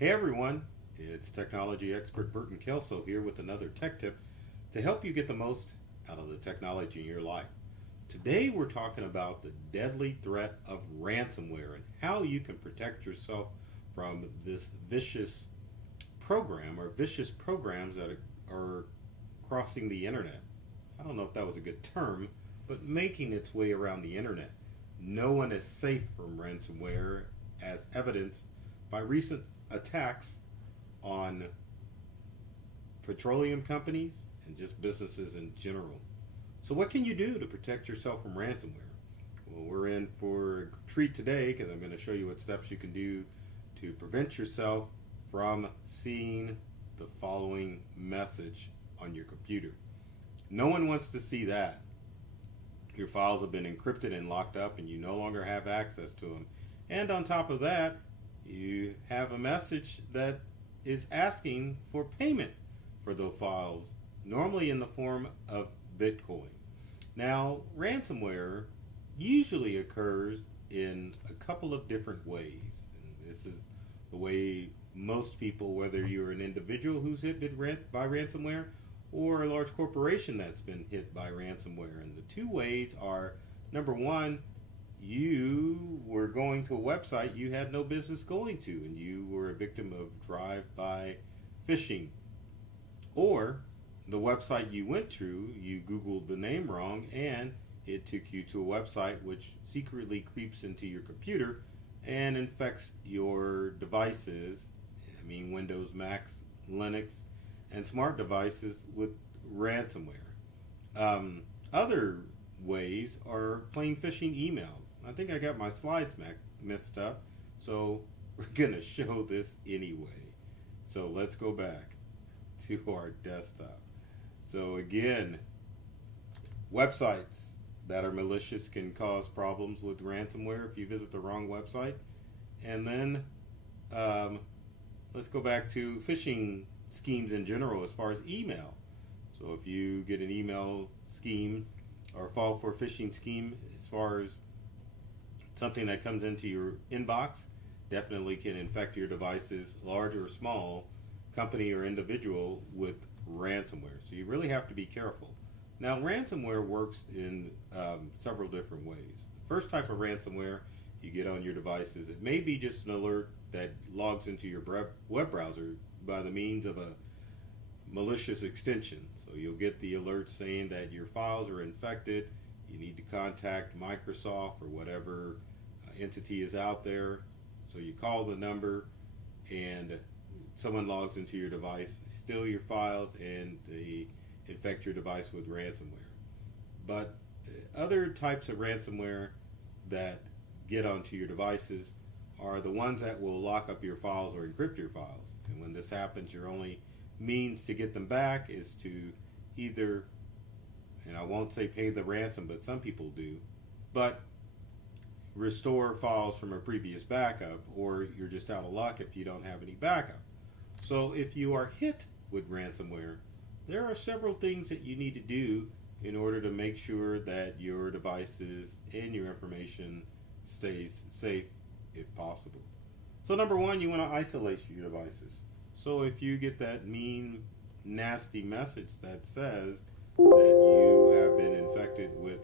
Hey everyone, it's technology expert Burton Kelso here with another tech tip to help you get the most out of the technology in your life. Today we're talking about the deadly threat of ransomware and how you can protect yourself from this vicious program or vicious programs that are crossing the internet. I don't know if that was a good term, but making its way around the internet. No one is safe from ransomware, as evidenced by recent attacks on petroleum companies and just businesses in general. So what can you do to protect yourself from ransomware? Well, we're in for a treat today because I'm going to show you what steps you can do to prevent yourself from seeing the following message on your computer. No one wants to see that. Your files have been encrypted and locked up and you no longer have access to them. And on top of that, you have a message that is asking for payment for those files, normally in the form of Bitcoin. Now, ransomware usually occurs in a couple of different ways. And this is the way most people, whether you're an individual who's hit by ransomware or a large corporation that's been hit by ransomware. And the two ways are, number one, you were going to a website you had no business going to, and you were a victim of DriveBy Phishing. Or the website you went to, you Googled the name wrong, and it took you to a website which secretly creeps into your computer and infects your devices, Windows, Macs, Linux, and smart devices with ransomware. Other ways are plain phishing emails. I think I got my slides messed up, so we're going to show this anyway. So let's go back to our desktop. So again, websites that are malicious can cause problems with ransomware if you visit the wrong website. And then let's go back to phishing schemes in general as far as email. So if you get an email scheme or fall for a phishing scheme as far as something that comes into your inbox, definitely can infect your devices, large or small, company or individual, with ransomware. So you really have to be careful. Now, ransomware works in several different ways. The first type of ransomware you get on your devices, it may be just an alert that logs into your web browser by the means of a malicious extension. So you'll get the alert saying that your files are infected. You need to contact Microsoft or whatever entity is out there. So you call the number and someone logs into your device, steal your files, and they infect your device with ransomware. But other types of ransomware that get onto your devices are the ones that will lock up your files or encrypt your files. And when this happens, your only means to get them back is to either, and I won't say pay the ransom, but some people do, but restore files from a previous backup, or you're just out of luck if you don't have any backup. So if you are hit with ransomware, there are several things that you need to do in order to make sure that your devices and your information stays safe if possible. So number one, you want to isolate your devices. So if you get that mean, nasty message that says that you have been infected with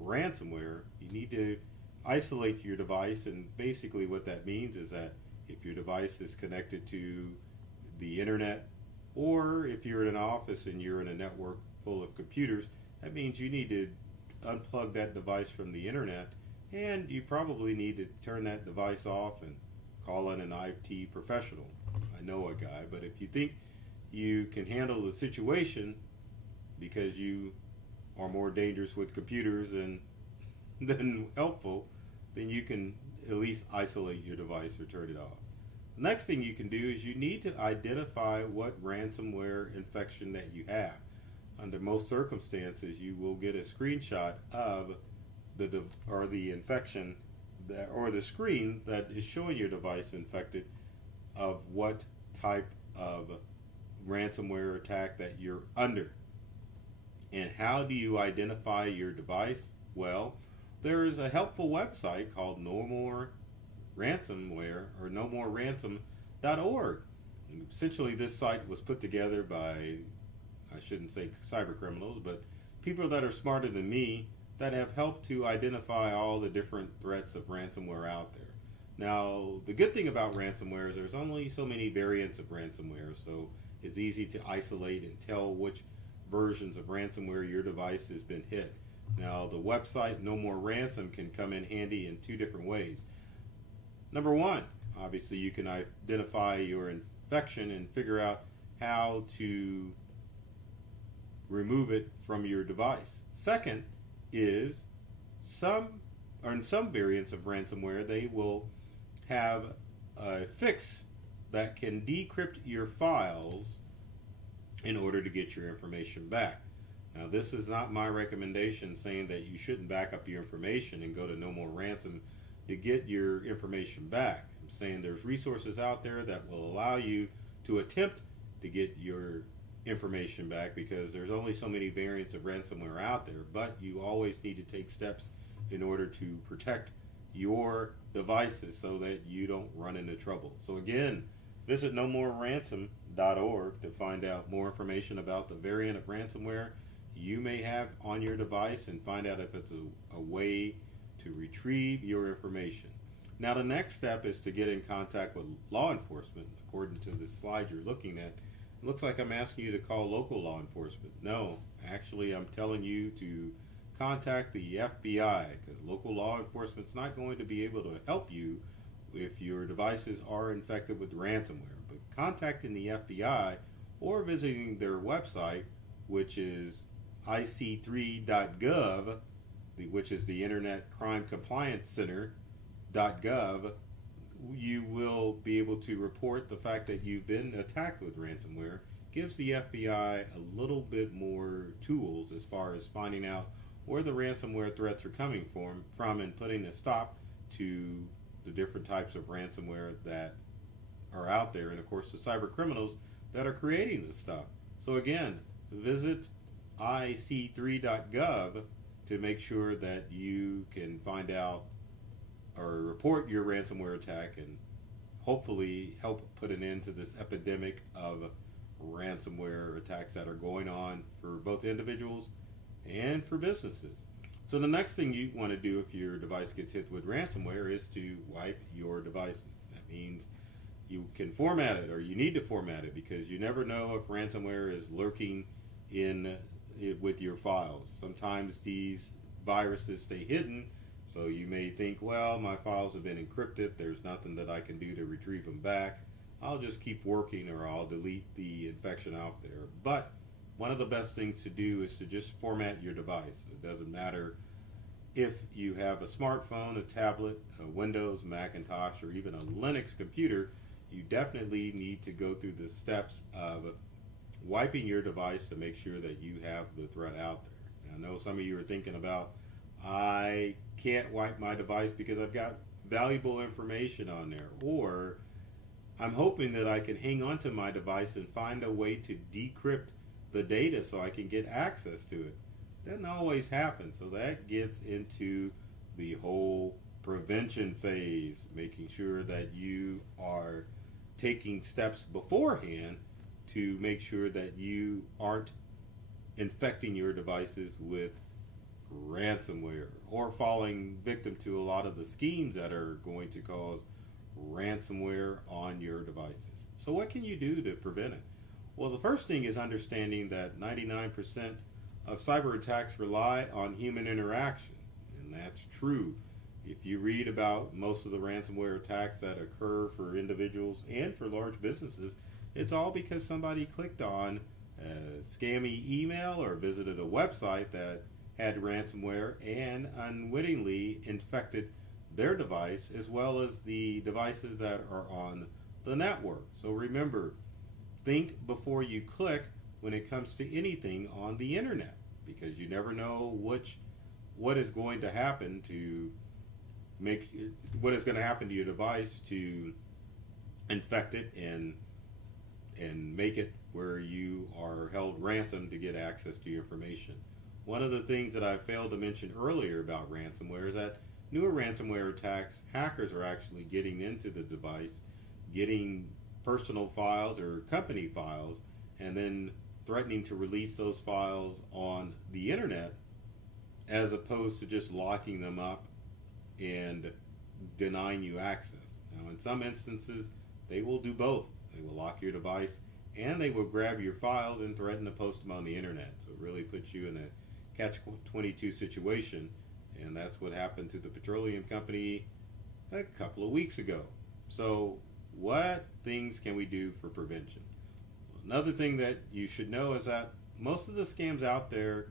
ransomware, you need to isolate your device. And basically what that means is that if your device is connected to the internet, or if you're in an office and you're in a network full of computers, that means you need to unplug that device from the internet, and you probably need to turn that device off and call in an IT professional. I know a guy, but if you think you can handle the situation because you are more dangerous with computers than helpful, then you can at least isolate your device or turn it off. The next thing you can do is you need to identify what ransomware infection that you have. Under most circumstances, you will get a screenshot of the infection or the screen that is showing your device infected of what type of ransomware attack that you're under. And how do you identify your device? Well, there is a helpful website called No More Ransomware or ransomware.org. Essentially, this site was put together by, I shouldn't say cyber criminals, but people that are smarter than me that have helped to identify all the different threats of ransomware out there. Now, the good thing about ransomware is there's only so many variants of ransomware, so it's easy to isolate and tell which versions of ransomware your device has been hit. Now, the website No More Ransom can come in handy in two different ways. Number one, obviously you can identify your infection and figure out how to remove it from your device. Second is in some variants of ransomware, they will have a fix that can decrypt your files in order to get your information back. Now, this is not my recommendation saying that you shouldn't back up your information and go to No More Ransom to get your information back. I'm saying there's resources out there that will allow you to attempt to get your information back, because there's only so many variants of ransomware out there, but you always need to take steps in order to protect your devices so that you don't run into trouble. So again, visit nomoreransom.org to find out more information about the variant of ransomware you may have on your device and find out if it's a way to retrieve your information. Now, the next step is to get in contact with law enforcement. According to the slide you're looking at, it looks like I'm asking you to call local law enforcement. No, actually I'm telling you to contact the FBI, because local law enforcement's not going to be able to help you if your devices are infected with ransomware. But contacting the FBI or visiting their website, which is ic3.gov, which is the Internet Crime Compliance Center.gov, you will be able to report the fact that you've been attacked with ransomware. Gives the FBI a little bit more tools as far as finding out where the ransomware threats are coming from and putting a stop to the different types of ransomware that are out there, and of course the cyber criminals that are creating this stuff. So again, visit ic3.gov to make sure that you can find out or report your ransomware attack and hopefully help put an end to this epidemic of ransomware attacks that are going on for both individuals and for businesses. So the next thing you want to do if your device gets hit with ransomware is to wipe your devices. That means you can format it, or you need to format it, because you never know if ransomware is lurking in it with your files. Sometimes these viruses stay hidden, so you may think, well, my files have been encrypted, there's nothing that I can do to retrieve them back. I'll just keep working, or I'll delete the infection out there. But one of the best things to do is to just format your device. It doesn't matter if you have a smartphone, a tablet, a Windows, Macintosh, or even a Linux computer. You definitely need to go through the steps of wiping your device to make sure that you have the threat out there. And I know some of you are thinking about, I can't wipe my device because I've got valuable information on there, or I'm hoping that I can hang on to my device and find a way to decrypt the data so I can get access to it. Doesn't always happen, so that gets into the whole prevention phase, making sure that you are taking steps beforehand to make sure that you aren't infecting your devices with ransomware or falling victim to a lot of the schemes that are going to cause ransomware on your devices. So what can you do to prevent it? Well, the first thing is understanding that 99% of cyber attacks rely on human interaction, and that's true. If you read about most of the ransomware attacks that occur for individuals and for large businesses, it's all because somebody clicked on a scammy email or visited a website that had ransomware and unwittingly infected their device as well as the devices that are on the network. So remember, think before you click when it comes to anything on the internet, because you never know what is going to happen to your device to infect it and make it where you are held ransom to get access to your information. One of the things that I failed to mention earlier about ransomware is that newer ransomware attacks, hackers are actually getting into the device, getting personal files or company files and then threatening to release those files on the internet, as opposed to just locking them up and denying you access. Now, in some instances, they will do both. They will lock your device and they will grab your files and threaten to post them on the internet. So it really puts you in a catch-22 situation, and that's what happened to the petroleum company a couple of weeks ago. So what things can we do for prevention? Another thing that you should know is that most of the scams out there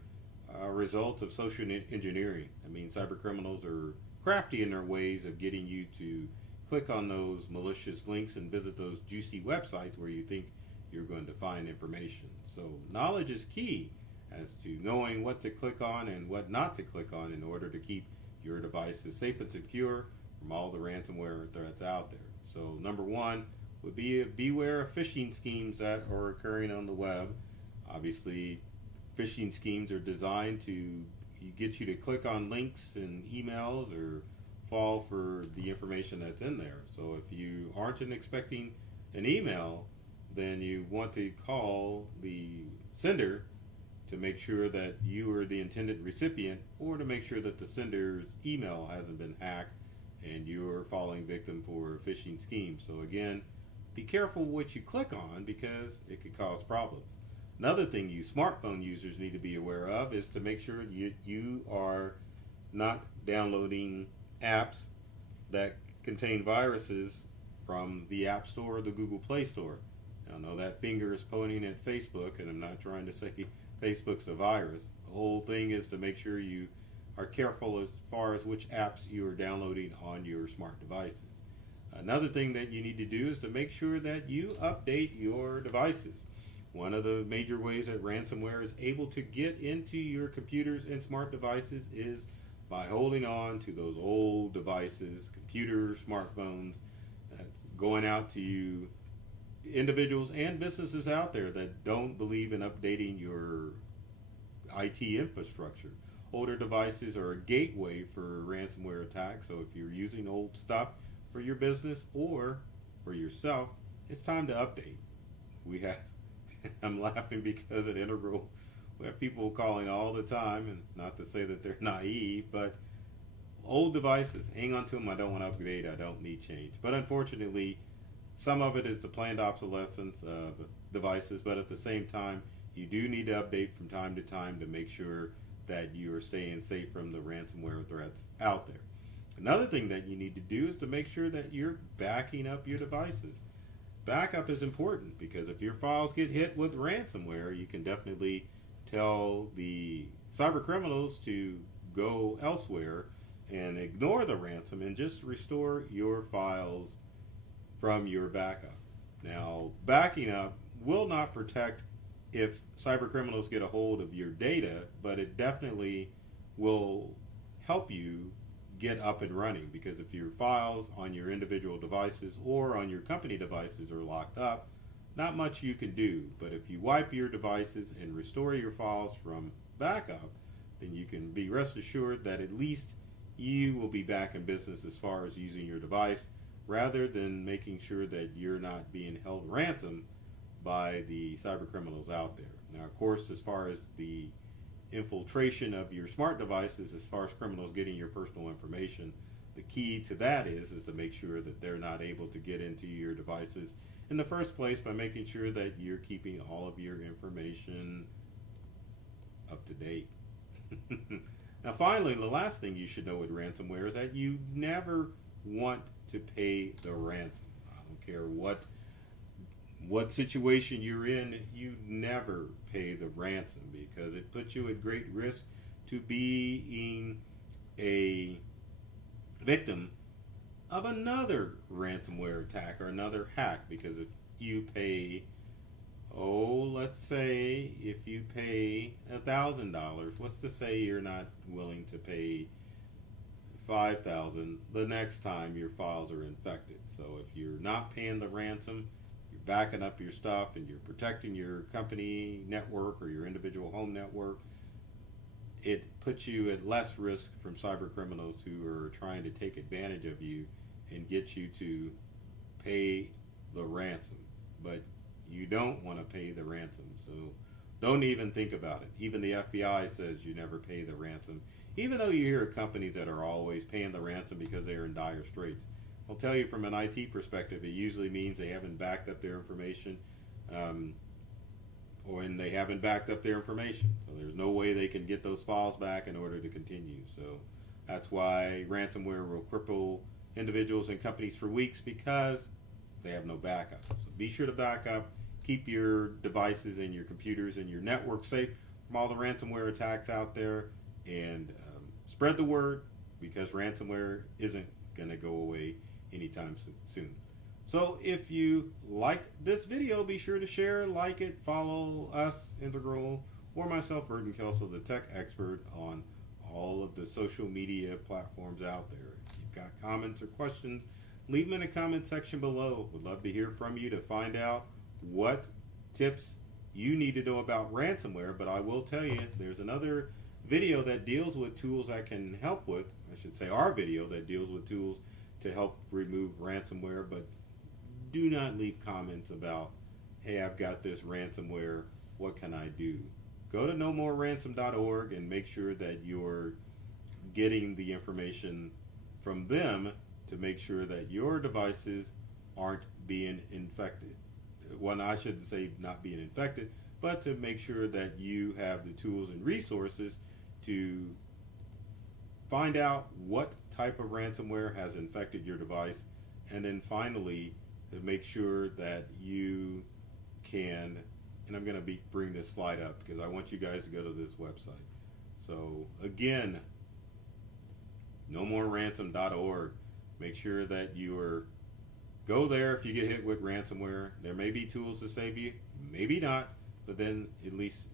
are a result of social engineering. I mean, cyber criminals are crafty in their ways of getting you to click on those malicious links and visit those juicy websites where you think you're going to find information. So knowledge is key as to knowing what to click on and what not to click on in order to keep your devices safe and secure from all the ransomware threats out there. So number one would be beware of phishing schemes that are occurring on the web. Obviously, phishing schemes are designed to get you to click on links and emails or fall for the information that's in there. So if you aren't expecting an email, then you want to call the sender to make sure that you are the intended recipient, or to make sure that the sender's email hasn't been hacked and you are falling victim for a phishing scheme. So again, be careful what you click on because it could cause problems. Another thing you smartphone users need to be aware of is to make sure you are not downloading apps that contain viruses from the App Store or the Google Play Store. Now, I know that finger is pointing at Facebook, and I'm not trying to say Facebook's a virus. The whole thing is to make sure you are careful as far as which apps you are downloading on your smart devices. Another thing that you need to do is to make sure that you update your devices. One of the major ways that ransomware is able to get into your computers and smart devices is by holding on to those old devices, computers, smartphones. That's going out to you, individuals and businesses out there that don't believe in updating your IT infrastructure. Older devices are a gateway for ransomware attacks, so if you're using old stuff for your business or for yourself, it's time to update. We have I'm laughing because at Integral we have people calling all the time, and not to say that they're naive, but old devices, hang on to them, I don't want to upgrade, I don't need change. But unfortunately, some of it is the planned obsolescence of devices, but at the same time, you do need to update from time to time to make sure that you are staying safe from the ransomware threats out there. Another thing that you need to do is to make sure that you're backing up your devices. Backup is important because if your files get hit with ransomware, you can definitely tell the cyber criminals to go elsewhere and ignore the ransom and just restore your files from your backup. Now, backing up will not protect if cyber criminals get a hold of your data, but it definitely will help you get up and running, because if your files on your individual devices or on your company devices are locked up, not much you can do. But if you wipe your devices and restore your files from backup, then you can be rest assured that at least you will be back in business as far as using your device, rather than making sure that you're not being held ransom by the cyber criminals out there. Now, of course, as far as the infiltration of your smart devices, as far as criminals getting your personal information, the key to that is to make sure that they're not able to get into your devices in the first place by making sure that you're keeping all of your information up to date. Now, finally, the last thing you should know with ransomware is that you never want to pay the ransom. I don't care what situation you're in, you never pay the ransom, because it puts you at great risk to being a victim of another ransomware attack or another hack. Because if you pay, let's say if you pay $1,000, what's to say you're not willing to pay $5,000 the next time your files are infected? So if you're not paying the ransom, you're backing up your stuff and you're protecting your company network or your individual home network, it puts you at less risk from cyber criminals who are trying to take advantage of you and get you to pay the ransom. you don't want to pay the ransom. So don't even think about it. Even the FBI says you never pay the ransom, even though you hear companies that are always paying the ransom because they are in dire straits. I'll tell you, from an IT perspective, it usually means they haven't backed up their information, or when they haven't backed up their information. So there's no way they can get those files back in order to continue. So that's why ransomware will cripple individuals and companies for weeks, because they have no backup. So be sure to back up. Keep your devices and your computers and your network safe from all the ransomware attacks out there, and spread the word, because ransomware isn't going to go away anytime soon. So if you liked this video, be sure to share, like it, follow us, Integral, or myself, Burton Kelso, the tech expert, on all of the social media platforms out there. If you've got comments or questions, leave them in the comment section below. Would love to hear from you to find out what tips you need to know about ransomware. But I will tell you, there's another video that deals with tools that can help with, I should say our video that deals with tools to help remove ransomware. But do not leave comments about, hey, I've got this ransomware, what can I do? Go to nomoreransom.org and make sure that you're getting the information from them to make sure that your devices aren't being infected. Well, I shouldn't say not being infected, but to make sure that you have the tools and resources to find out what type of ransomware has infected your device, and then finally to make sure that you can, and I'm going to bring this slide up because I want you guys to go to this website. So again, nomoreransom.org. Make sure that go there if you get hit with ransomware. There may be tools to save you, maybe not, but then at least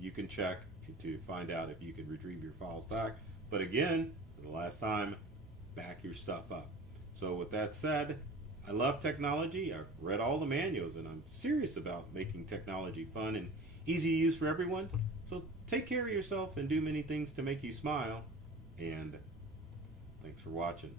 you can check to find out if you can retrieve your files back. But again, for the last time, back your stuff up. So with that said, I love technology. I've read all the manuals, and I'm serious about making technology fun and easy to use for everyone. So take care of yourself and do many things to make you smile. And thanks for watching.